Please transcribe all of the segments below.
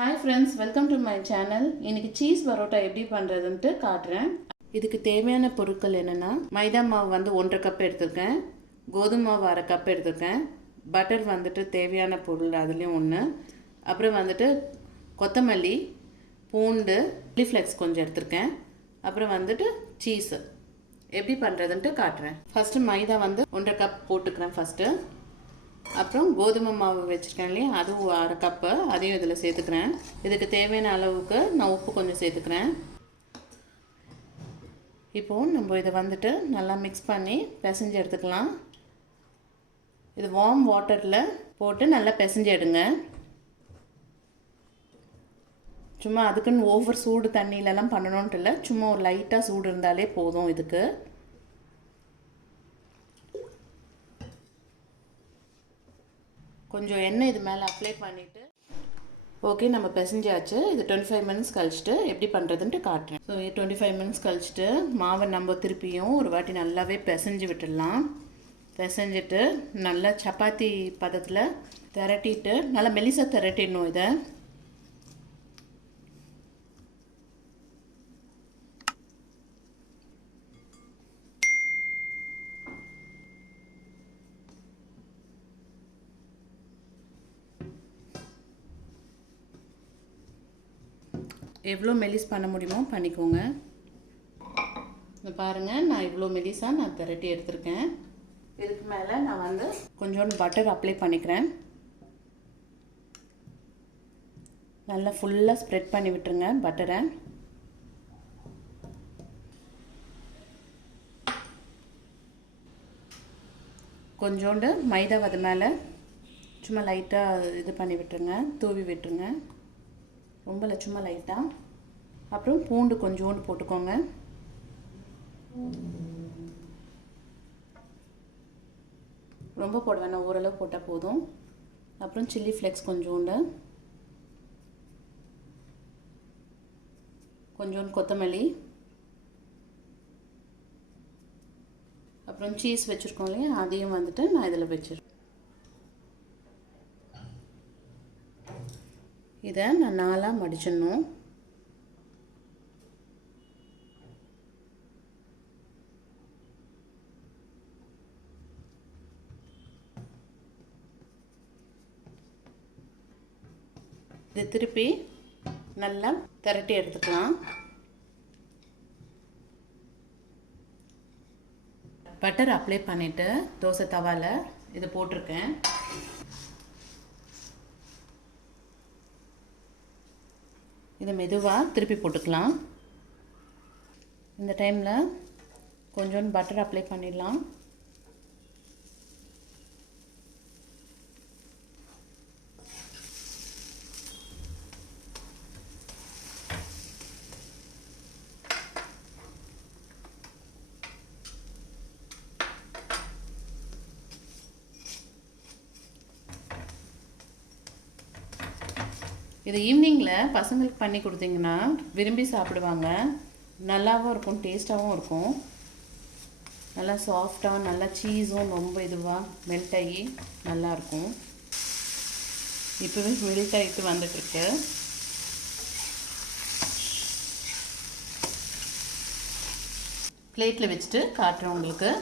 Hi friends, welcome to my channel. இன்னைக்கு cheese parotta எப்படி பண்றதுன்னு காட்டுறேன். இதுக்கு தேவையான பொருட்கள் என்னன்னா மைதா மாவு வந்து 1.5 கப் எடுத்துர்க்கேன். கோதுமை மாவு 1/2 கப் எடுத்துர்க்கேன். பட்டர் வந்துட்டு தேவையான பொருள் அதுலயும் ஒன்று. அப்புறம் வந்துட்டு கொத்தமல்லி, பூண்டு, சில்லி ஃப்ளேக்ஸ் கொஞ்சம் எடுத்துர்க்கேன். அப்புறம் வந்துட்டு சீஸ் எப்படி பண்றதுன்னு காட்டுறேன். ஃபர்ஸ்ட் மைதா வந்து 1.5 கப் போட்டுக்கிறேன் ஃபர்ஸ்ட். அப்புறம் கோதுமை மாவு வச்சுருக்கேன் இல்லையா, அதுவும் 1/2 கப்பு, அதையும் இதில் சேர்த்துக்கிறேன். இதுக்கு தேவையான அளவுக்கு நான் உப்பு கொஞ்சம் சேர்த்துக்கிறேன். இப்போது நம்ம இதை வந்துட்டு நல்லா மிக்ஸ் பண்ணி பிசைஞ்சு எடுத்துக்கலாம். இது வார்ம் வாட்டரில் போட்டு நல்லா பிசைஞ்சு எடுங்க. சும்மா அதுக்குன்னு ஓவர் சூடு தண்ணியிலலாம் பண்ணணுன்ட்டு இல்லை, சும்மா ஒரு லைட்டாக சூடு இருந்தாலே போதும். இதுக்கு கொஞ்சம் எண்ணெய் இது மேலே அப்ளை பண்ணிவிட்டு ஓகே நம்ம பிசைஞ்சாச்சு. இது 25 மினிட்ஸ் கழிச்சிட்டு எப்படி பண்ணுறதுன்ட்டு காட்டுறேன். ஸோ 25 மினிட்ஸ் கழிச்சிட்டு மாவை நம்ம திருப்பியும் ஒரு வாட்டி நல்லாவே பிசைஞ்சு விட்டுடலாம். பிசைஞ்சிட்டு நல்லா சப்பாத்தி பதத்தில் திரட்டிட்டு நல்லா மெலிசாக திரட்டிடணும். இதை எவ்வளோ மெலிஸ் பண்ண முடியுமோ பண்ணிக்கோங்க. பாருங்கள், நான் இவ்வளோ மெலிஸாக நான் திரட்டி எடுத்திருக்கேன். இதுக்கு மேலே நான் வந்து கொஞ்சோண்டு பட்டர் அப்ளை பண்ணிக்கிறேன். நல்லா ஃபுல்லாக ஸ்ப்ரெட் பண்ணி விட்டுருங்க பட்டரை. கொஞ்சோண்டு மைதா அது மேலே சும்மா லைட்டாக இது பண்ணி விட்டுருங்க, தூவி விட்டுருங்க. ரொம்ப சும்மா லைட்டாக. அப்புறம் பூண்டு கொஞ்சோண்டு போட்டுக்கோங்க. ரொம்ப போட வேணாம், ஓரளவு போட்டால் போதும். அப்புறம் சில்லி ஃப்ளேக்ஸ் கொஞ்சோண்டு, கொஞ்சோண்டு கொத்தமல்லி, அப்புறம் சீஸ் வச்சுருக்கோம் இல்லையா, அதையும் வந்துட்டு நான் இதில் வச்சுருக்கேன். இதை நான் 4ஆக மடிச்சிடணும். இது திருப்பி நல்லா திரட்டி எடுத்துக்கலாம். பட்டர் அப்ளை பண்ணிவிட்டு தோசை தவாவில் இதை போட்டிருக்கேன். இதை மெதுவாக திருப்பி போட்டுக்கலாம். இந்த டைமில் கொஞ்சோண்டு பட்டர் அப்ளை பண்ணிடலாம். இது ஈவினிங்கில் பசங்களுக்கு பண்ணி கொடுத்தீங்கன்னா விரும்பி சாப்பிடுவாங்க. நல்லாவும் இருக்கும், டேஸ்ட்டாகவும் இருக்கும். நல்லா சாஃப்டாக, நல்லா சீஸும் ரொம்ப இதுவாக மெல்ட் ஆகி நல்லாயிருக்கும். இப்போவே மெல்ட் ஆகிட்டு வந்துட்டுருக்கு. பிளேட்டில் வச்சுட்டு காட்டுறேன் உங்களுக்கு.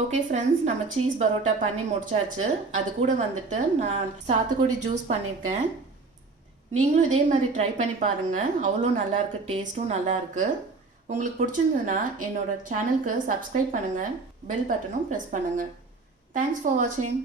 ஓகே ஃப்ரெண்ட்ஸ், நம்ம சீஸ் பரோட்டா பண்ணி முடிச்சாச்சு. அது கூட வந்துட்டு நான் சாத்துக்குடி ஜூஸ் பண்ணியிருக்கேன். நீங்களும் இதே மாதிரி ட்ரை பண்ணி பாருங்கள். அவ்வளோ நல்லாயிருக்கு, டேஸ்ட்டும் நல்லாயிருக்கு. உங்களுக்கு பிடிச்சிருந்ததுன்னா என்னோடய சேனலுக்கு சப்ஸ்கிரைப் பண்ணுங்கள், பெல் பட்டனும் ப்ரெஸ் பண்ணுங்கள். தேங்க்ஸ் ஃபார் வாட்சிங்.